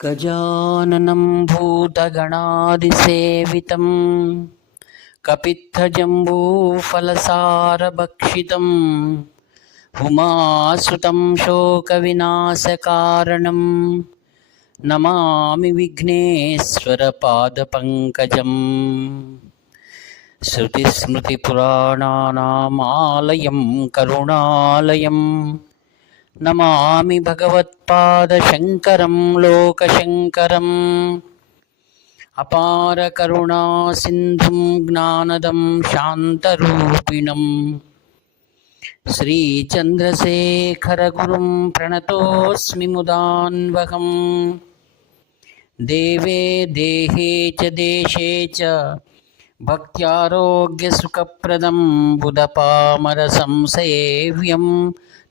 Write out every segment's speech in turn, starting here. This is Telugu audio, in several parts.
गजाननं भूतगणादिसेवितं कपित्थजम्बूफलसारभक्षितं उमासुतं शोकविनाशकारणं नमामि विघ्नेश्वरपादपङ्कजं श्रुतिस्मृतिपुराणानामालयं करुणालयं नमामि भगवत्पादशङ्करं लोकशङ्करम् अपारकरुणासिन्धुं ज्ञानदं शान्तरूपिणं श्रीचन्द्रशेखरगुरुं प्रणतोऽस्मि मुदान्वहम् देवे देहे च देशे च भक्त्यारोग्यसुखप्रदं बुधपामरसंसेव्यं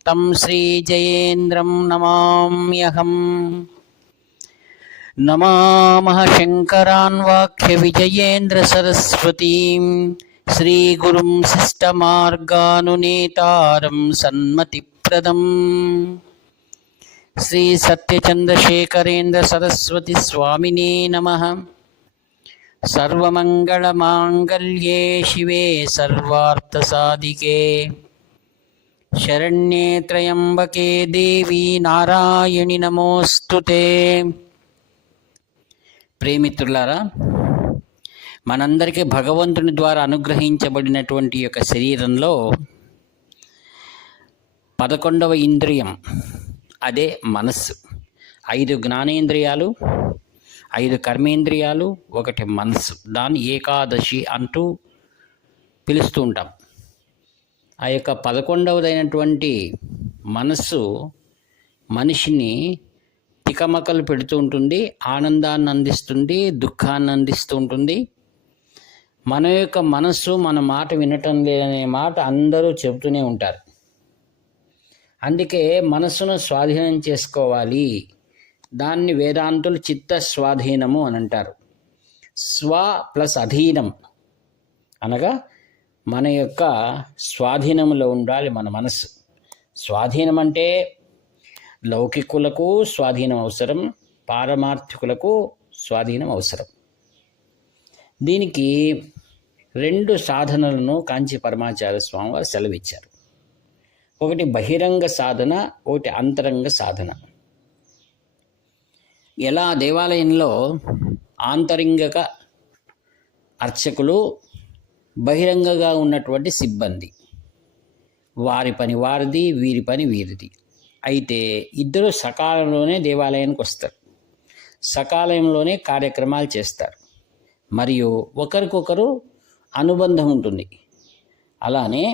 तं श्रीजयेन्द्रं नमाम्यहम्। नमामः शङ्करान् वाक्यविजयेन्द्रसरस्वतीं श्रीगुरुं शिष्टमार्गानुनेतारं सन्मतिप्रदं श्रीसत्यचन्द्रशेखरेन्द्रसरस्वतीस्वामिने नमः। सर्वमङ्गलमाङ्गल्ये शिवे सर्वार्थसाधिके शरण्ये त्र्यम्बके देवी नारायणि नमोऽस्तुते। ప్రేమిత్రులారా, మనందరికీ భగవంతుని ద్వారా అనుగ్రహించబడినటువంటి యొక్క శరీరంలో 11వ ఇంద్రియం అదే మనస్సు. 5 జ్ఞానేంద్రియాలు, 5 కర్మేంద్రియాలు, 1 మనస్సు. దాన్ని ఏకాదశి అంటూ పిలుస్తూ ఉంటాం. ఆ యొక్క 11వదైనటువంటి మనస్సు మనిషిని తికమకలు పెడుతూ ఉంటుంది, ఆనందాన్ని అందిస్తుంది, దుఃఖాన్ని అందిస్తూ ఉంటుంది. మన యొక్క మనస్సు మన మాట వినటం లేదనే మాట అందరూ చెబుతూనే ఉంటారు. అందుకే మనస్సును స్వాధీనం చేసుకోవాలి. దాన్ని వేదాంతులు చిత్త స్వాధీనము అని అంటారు. స్వ ప్లస్ అధీనం అనగా మన యొక్క స్వాధీనంలో ఉండాలి మన మనస్సు. స్వాధీనం అంటే లౌకికులకు స్వాధీనం అవసరం, పారమార్థికులకు స్వాధీనం అవసరం. దీనికి 2 సాధనలను కాంచి పరమాచార్య స్వామి వారు సెలవిచ్చారు. ఒకటి బహిరంగ సాధన, ఒకటి అంతరంగ సాధన. ఎలా దేవాలయంలో ఆంతరంగిక అర్చకులు, బహిరంగంగా ఉన్నటువంటి సిబ్బంది, వారి పని వారిది, వీరి పని వీరిది. అయితే ఇద్దరు సకాలంలోనే దేవాలయానికి వస్తారు, సకాలంలోనే కార్యక్రమాలు చేస్తారు, మరియు ఒకరికొకరు అనుబంధం ఉంటుంది. అలానే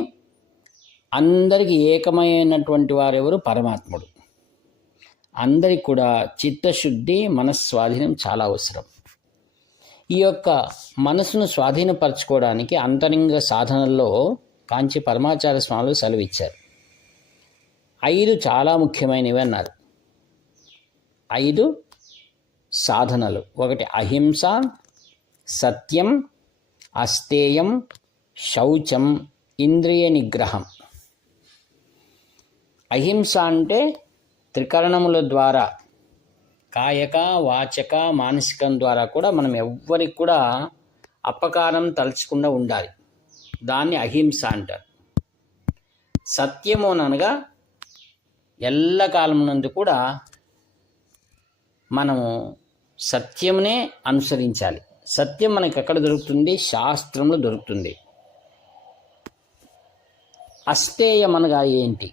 అందరికీ ఏకమైనటువంటి వారెవరు? పరమాత్ముడు. అందరికి కూడా చిత్తశుద్ధి, మనస్వాధీనం చాలా అవసరం. ఈ యొక్క మనసును స్వాధీనపరచుకోవడానికి అంతరంగ సాధనల్లో కాంచి పరమాచార్య స్వాములు సెలవిచ్చారు. 5 చాలా ముఖ్యమైనవి అన్నారు. 5 సాధనలు. ఒకటి అహింస, సత్యం, అస్తేయం, శౌచం, ఇంద్రియ నిగ్రహం. అహింస అంటే త్రికరణముల ద్వారా, కాయక, వాచక, మానసికం ద్వారా కూడా మనం ఎవ్వరికి కూడా అపకారం తలచకుండా ఉండాలి. దాన్ని అహింస అంటారు. సత్యము అనగా ఎల్లకాలం నందు కూడా మనము సత్యమునే అనుసరించాలి. సత్యం మనకి ఎక్కడ దొరుకుతుంది? శాస్త్రంలో దొరుకుతుంది. అస్తేయం అనగా ఏంటి?